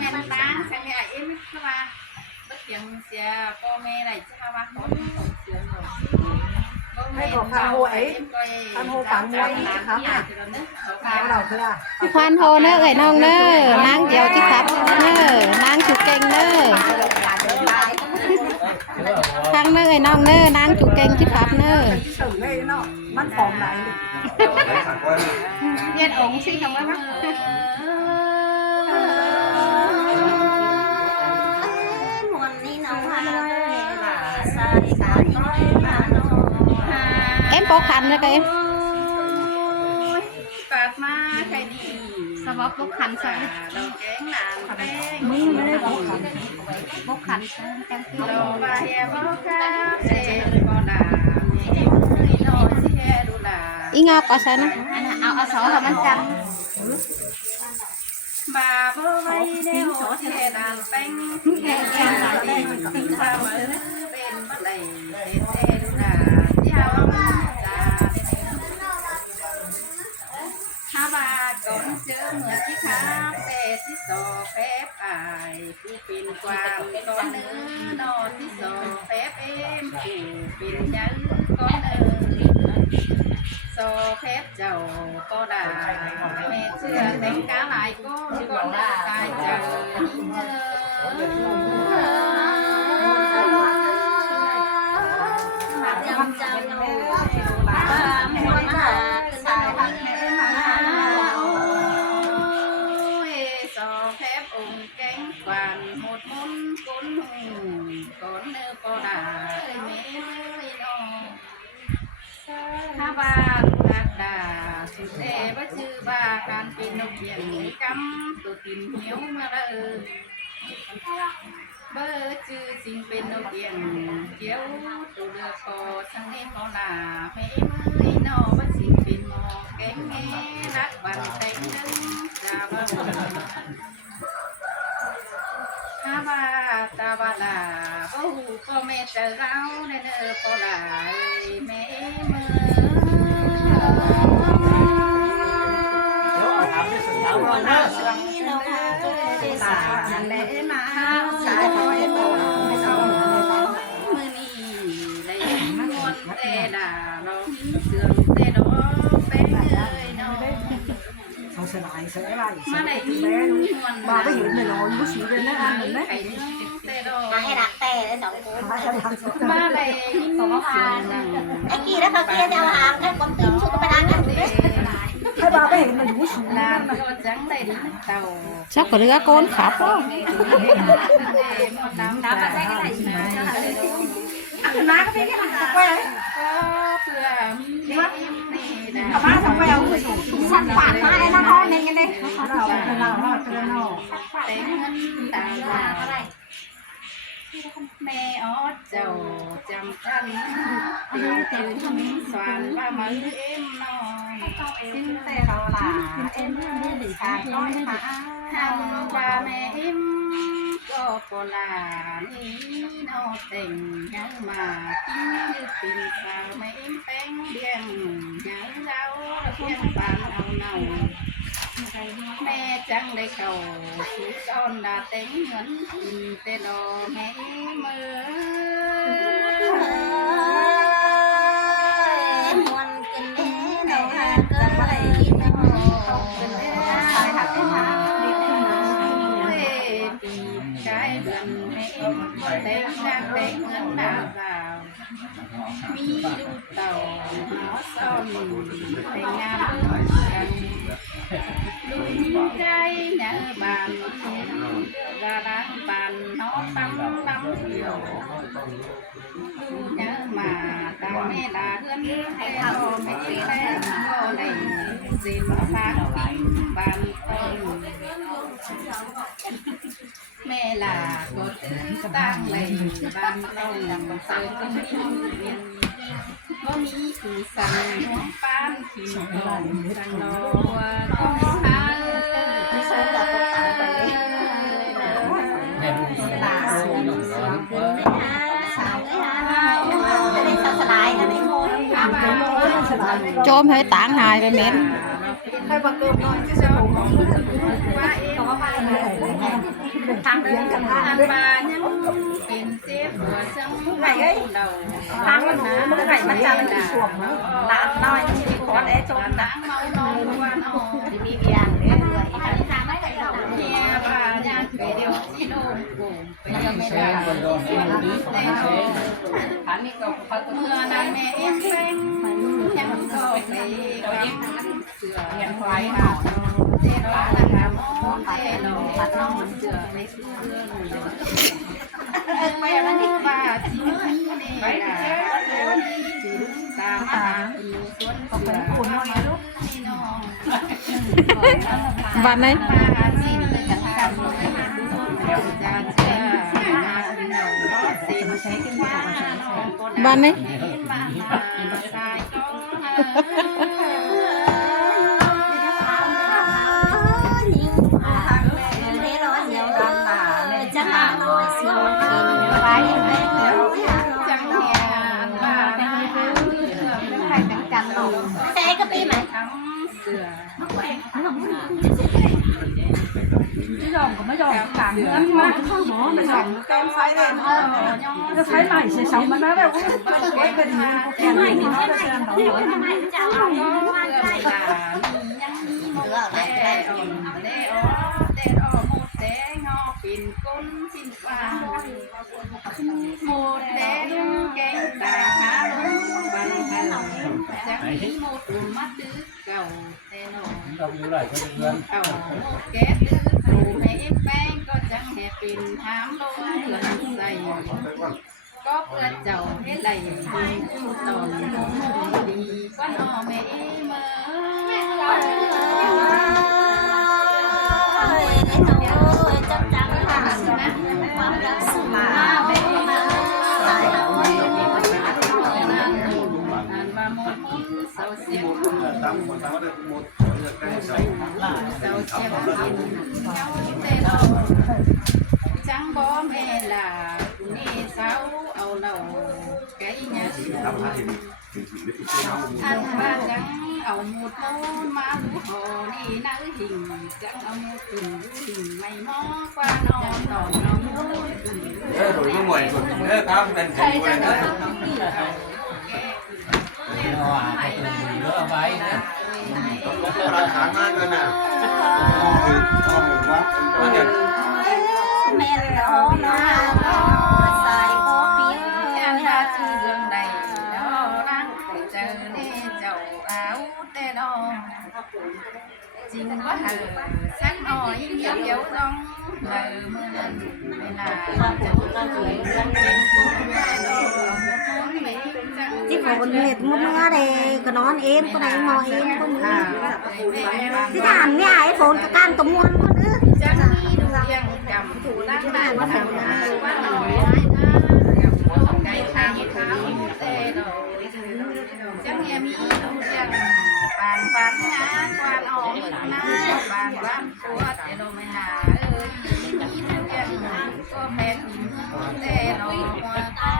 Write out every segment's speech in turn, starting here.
mẹ ta sang nhà em mà bất tiếng xe po mẹ này chứ mà cóให้บอกทางโฮไอ้ทางโฮปังมวยนะครับเอาเราเถอะ ควันโฮเนอไอ้น้องเนอนางเดียวที่ครับเนอนางจุกเก่งเนอทางเนอไอ้น้องเนอนางจุกเก่งที่ครับเนอ ถึงเลยเนาะมันของไหน เรียนองค์สิคำว่า em có khăn nữa các em cạt ma cái đi sao bóc bóc khăn sao đầu kén làm béมึงไม่ได้บอกเขา bóc khăn sao em kêu đầu ba hè bóc cá xe con đà mẹ đi lo xe đồ là ý ngọc có sao nữa ao sổ là bánh canh bà bố vay đeo xe đàn bánh xe là đi sao bên bắt đầy xe đồ là giao ha bà con chớ người chiếc khám xe tí sò phép ai phụ pin quan con nữ nó tí sò phép em phụ pin nhớ con ơi sò phép giàu có đà mẹ chưa đánh cá lại con đã tài chờ ba đà để bất chư ba can pin nông diện cắm tụt tìm hiếu mà đỡ bơ chư xin pin nông diện chiếu tụ được có sang nên có là mấy mươi nó bất xin pin mò cánh nghe đắt bàn tay đứng ra ba ha ba ta ba là bố có mẹ chờ rau nên có là mẹ mơ lễ mà sai thôi mưa nì lấy muôn tê đà nó sườn tê đó bé ơi nóเขาเสียดายเสียอะไร mà này แม่ muôn มาไปอยู่ในร้อนผู้ชีเลยนะอันนั้นนะ tê đóให้รักแต่เลยสองคน mà này sườn ไอ้กี้แล้วเขาเกียร์จะเอาหางให้ความตึงชุดไปล้างกันเลย ให้มาไปเห็นมันผู้ชี làm cho trắng đây đi tàu chắc có đứa con khắp đó đá vào cái nàyน้าก็เป็นที่มันตะแคว có má tะแควผู้ชี สั่นฝากมาเลยนะพ่อเมย์กันเลย เราเป็นเราเตือนเรา mẹ ót dầu chầm chân tiền tiền xoàn và mấy em nói xin tè đó là em đi khai nói mà hàng ba mẹ em có là ní nó tình nhớ mà chính như tình sao mẹ em bén điên nhớ đâu điên bàn ao nào mẹ chẳng đây cầu chú con đã tính ngấn tê đồ mẹ mơ muôn kinh đế đầu hàng cơ này cái vườn mẹ có tính đang tính ngấn nào vào mi đu tàu nó son thành ngàn gần cái nhà bàn ra đang bàn nó tắm lắm nhiều nhớ mà ta mẹ là hơn cái đồ mấy bé đồ này dìm sáng kim bàn con mẹ là có tư tăng lầy bàn lòng làm sợi con có mi thì sành pan thì còn sành nó có hai chôm hơi tán hài với mến ให้มาเกิดน้อยที่จะถูก qua em ทางเดินกันทางบ้านยังเป็นเสียหัวจังไงเอ้ยทางมันนะมันไงมันจะมันสวมหลานน้อยมีขอแอจมนะเมานอนวันอ๋อมีเบียร์เรื่อยๆทางไม่ไหวหรอกเฮียบ้านยังไปเดียวที่โดนโกงไปยังไม่ได้อันนี้ก็พักเมื่อนายแม่เอ็มเป็นยังก็ไม่ยังเสือยังไว้หอเจ้าหลานนะครับเจ้าหลานปัดน้องเสือในเสื้อไม่มันนี่บ้าที่นี่ไปเจ้าตามาอยู่สวนเสือคนน้อยลูกนี่น้อง บ้านไหน บ้าสิเลยจังกันจานเชื่อมาเป็นหนูสิใช้กันว่า บ้านไหน สายก็ไม่ยอมก็ไม่ยอมต่างเงินมาข้าวหมอไม่ยอมเต็มไฟเลยจะใช้ใหม่ใช้สองมันแล้วแบบว่าเป็นเงินแค่ไหนนี่เนาะจะเชิญต่อแต่อ่อนหมดแดงงอปิ่นก้นสิ้นฟ้าหมดแดงแกงตาหาลงบันทันจะมีหมดมาตื้อเก่าแต่นอนเก่าหมดแกงตื้อครูให้แป้งก็จังแห่ปิ่นหามลงเหือนใส่ก็เพื่อเจ้าให้ไหลตอนดีกว่าน้อแม่เมื่จังบ่แม่ล่ะนี่สาวเอาเหล่าไก่เนี่ยอันว่าจังเอาหมูทนมาลูกหอนี่นะหิ่งจังเอาหมูตุ่นหิ่งไม่มอกว่านอนนอนนอนตุ่นโดยก็หมดครับเป็นคนรวยนะราคามากเลยนะแม่ร้องน้าใส่โคปีแค่ราชื่อเรื่องใดแล้วรักเจอเน่เจ้าเอาแต่ดองจริงว่าเธอสักหน่อยเดี๋ยวน้องเธอเมื่อนั้นเวลาจะก็เลยเรื่องเป็นผู้แม่ดองที่ผมเล็ดมุ้งอะไรก็นอนเองก็ได้นอนเองก็มีที่ทานเนี่ยไอ้ฝนกับการตะมวนก็นึกจังมีดูยังจำถูกนั่งได้ว่าทำงานว่าหน่อยนะกับพวกใจทางเขาแต่ดอกจังเนี่ยมีดูยังปานปานงานปานออกหน้าปานบ้านปวดแต่เราไม่หามีดูยังก็แพ้แต่เราหัวเขา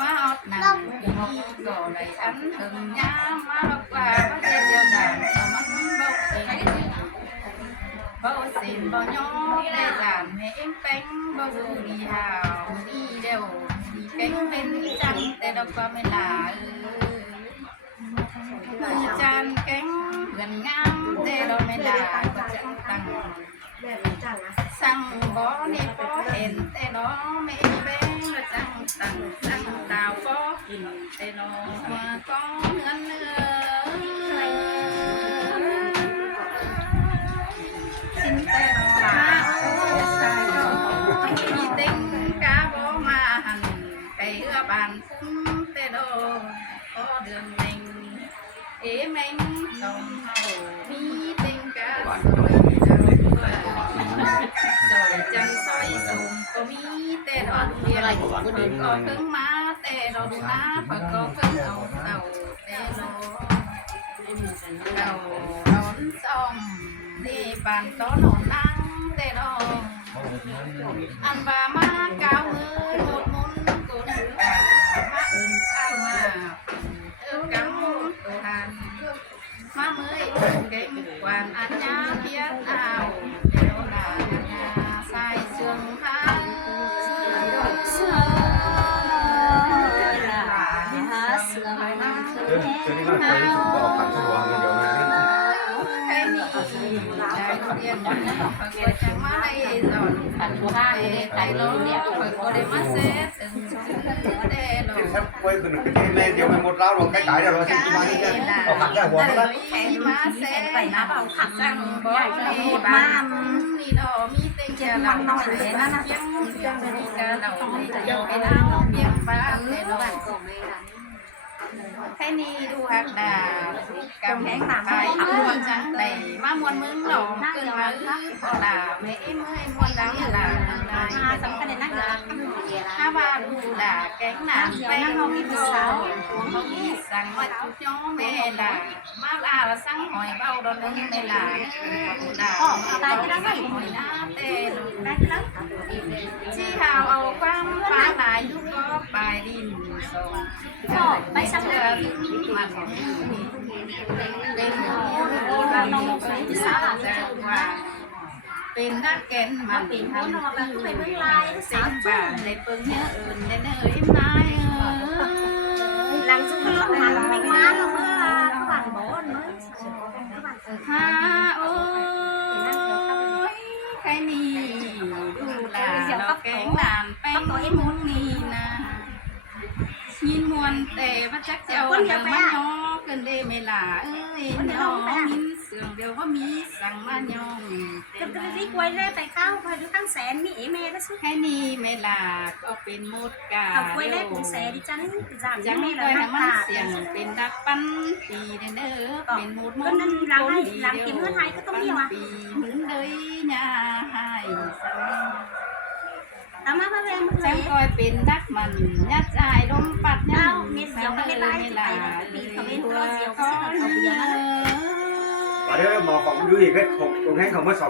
มาอดหนังก็ได้อันถึงยามมาบอกว่าประเทศเดียวกันก็มันบอกบ่สินบ่ย้อนได้จานให้เอ็มเป็นบ่ดีหาวดีเดียวดีเป็นเป็นจังแต่ดอกก็ไม่ลาจานแกงเงินงามแต่ดอกไม่ลาก็จังตังสั่งบ่นี่บ่เห็นแต่ดอกไม่เป็นก็จังตังสั่งดาวบ่กินแต่ดอกว่าก็เงินเนื้อสินแต่ดอกลาใส่มีเต็งกาบ่มาหันไปเอื้อบานฟุ้งแต่ดอกพอเดือนเมงเอ๋เมงต้องเฮามีเต็งกาซอยจังซอยสุ่มก็มีแต่ดอกเดียวก็เพิ่งมาแต่ดอกนาพักก็เพิ่งเอาเต่าแต่ดอกเต่าดอนซอง บานต้นหนนั่งเตะดองอันบามาเก้ามือหมดมุนกุนมาอื่นข้าวมากังตัวหันมาเมื่อยเก็บกวางอันยาเพียรเอาเดี๋ยวนาใส่เสื้อผ้าเสื้อ cho nên là phải chúng ta phản xạ hoàn điều này nên ให้มีใจเรียนเกิดจากมาให้สอนปัจจุบันใจเราเนี่ยเปิดโอเดมาเซตถึงเดโล sắp quay từ cái trên lên điều mình một lao rồi cái rồi xin chú bán điเอาผักได้หัวก็ได้ แข่งมาเซตไปนะเอาขับสั่งบ่ได้บ้านนี่ดอมีเต็งจะหลังหน่อยเลยนะยังมีการเราเดี๋ยวไปเอาเปียกบ้านเลยเนาะแค่นี้ดูหักดาวกำแพงหนาไปมวนจังไหนมามวนมึงหลงเกินมาพอดาไม่เมื่อยมวนดังดาสำคัญในนักดาถ้าว่าดูดาแกงหนาไปเขามีผู้สาวเขามีสั่งมาจุดย้อเมลามาลาสั่งหอยเบาดอนนึงเมลาดาตายก็ได้หอยน้าเต้ได้แล้วที่หาวเอาความฟ้าลายยุก็ปลายดินส่งไปสักเดือนมันเป็นเราต้องศึกษาว่าเป็นนักแก่นมันเป็นผู้นอนแล้วเป็นเรื่องลายสามบาทในเปิงเนื้ออื่นในเนื้ออิ่มนายหลังจากนั้นมันไม่มาแล้วเมื่อผ่านบ่อนเลยฮ่าโอ้ยใครมีดูแลเราแกงหลานแป้งมุ้งนี่นะยินมวนแต่ว่าจักเจ้าอย่างมันย่อเกินเดไม่ลาเอ้ยน้องมินเสื่อมเดียวว่ามีสั่งมาย่อง จะรีบไว้เลยไปเข้าไปดูตั้งแสนมีเอเมก็ซื้อ แค่นี้ไม่ลาก็เป็นมดกา เอาไว้เลยผมแสนดิจันจ่าย จัง ไม่ เล เลย ย ให้ นะ มัน ค่ะ เสียงเป็นดักปั้นปีเด้อเป็นมด ก็นั่นหลังให้หลังกินเมื่อไทยก็ต้องมีว่ะ ปีหึงเลยยาให้สั่ง ตามมาเรียน จังคอยเป็นดักมันยัดใจลมปัด เอา เงา เม็ดเดียวก็ไม่ได้ไปปีเขาไม่รู้เดียวก็สิเขาเดียว và nếu mà phòng đưa gì cái cục hang không có sọc